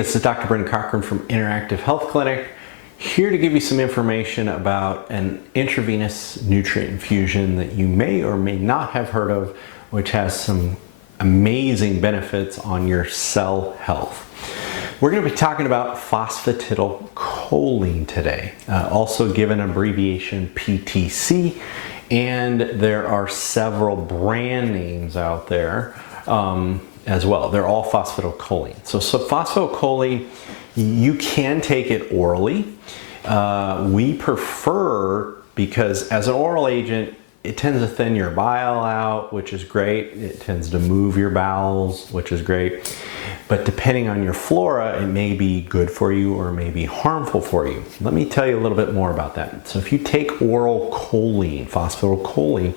this is Dr. Brendan Cochran from Interactive Health Clinic, here to give you some information about an intravenous nutrient infusion that you may or may not have heard of, which has some amazing benefits on your cell health. We're going to be talking about phosphytidylcholine today, also given abbreviation PTC, and there are several brand names out there as well. They're all phosphytidylcholine. So phosphytidylcholine, you can take it orally. We prefer, because as an oral agent, it tends to thin your bile out, which is great. It tends to move your bowels, which is great. But depending on your flora, it may be good for you or may be harmful for you. Let me tell you a little bit more about that. So if you take oral choline, phosphytidylcholine,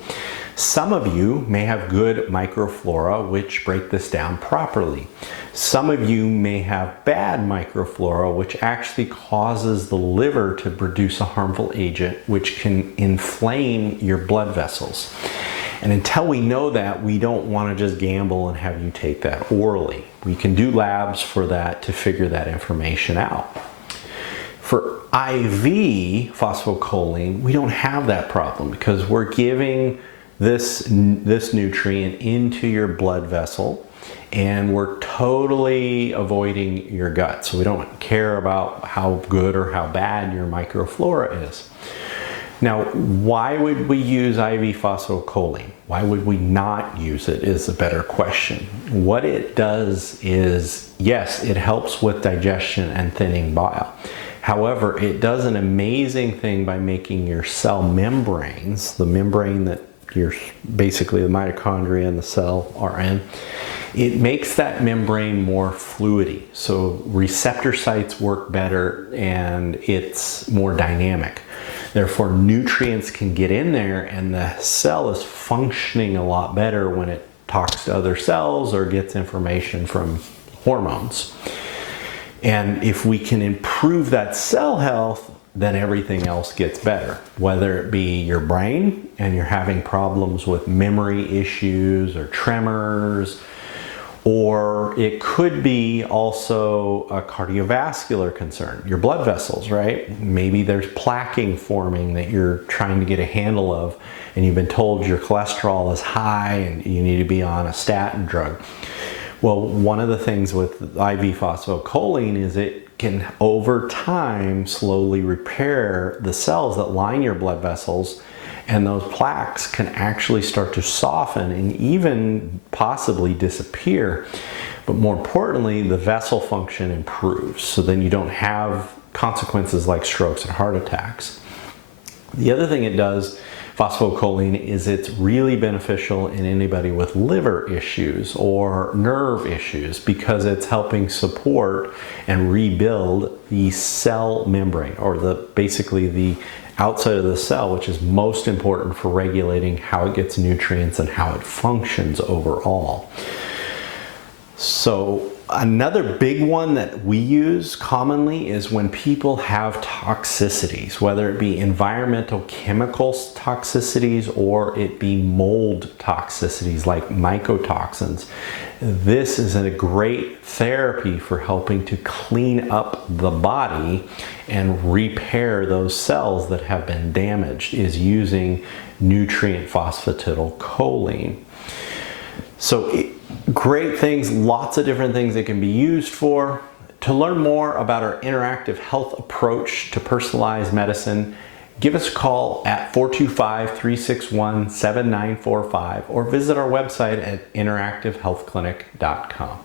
some of you may have good microflora which break this down properly. Some of you may have bad microflora which actually causes the liver to produce a harmful agent which can inflame your blood vessels. And until we know that, we don't want to just gamble and have you take that orally. We can do labs for that to figure that information out. For IV phosphytidylcholine, we don't have that problem because we're giving this nutrient into your blood vessel, and we're totally avoiding your gut. So we don't care about how good or how bad your microflora is. Now, why would we use IV phosphytidylcholine? Why would we not use it is a better question. What it does is, yes, it helps with digestion and thinning bile. However, it does an amazing thing by making your cell membranes, the membrane that basically the mitochondria and the cell are in, it makes that membrane more fluidy. So receptor sites work better and it's more dynamic. Therefore, nutrients can get in there and the cell is functioning a lot better when it talks to other cells or gets information from hormones. And if we can improve that cell health, then everything else gets better. Whether it be your brain and you're having problems with memory issues or tremors, or it could be also a cardiovascular concern, your blood vessels, right? Maybe there's plaquing forming that you're trying to get a handle of, and you've been told your cholesterol is high and you need to be on a statin drug. Well, one of the things with IV phosphytidylcholine is it can, over time, slowly repair the cells that line your blood vessels, and those plaques can actually start to soften and even possibly disappear. But more importantly, the vessel function improves, so then you don't have consequences like strokes and heart attacks. The other thing it does, phosphytidylcholine, is it's really beneficial in anybody with liver issues or nerve issues because it's helping support and rebuild the cell membrane, or basically the outside of the cell, which is most important for regulating how it gets nutrients and how it functions overall. So another big one that we use commonly is when people have toxicities, whether it be environmental chemicals toxicities or it be mold toxicities like mycotoxins. This is a great therapy for helping to clean up the body and repair those cells that have been damaged, is using nutrient phosphytidylcholine. So great things, lots of different things it can be used for. To learn more about our interactive health approach to personalized medicine, give us a call at 425-361-7945 or visit our website at interactivehealthclinic.com.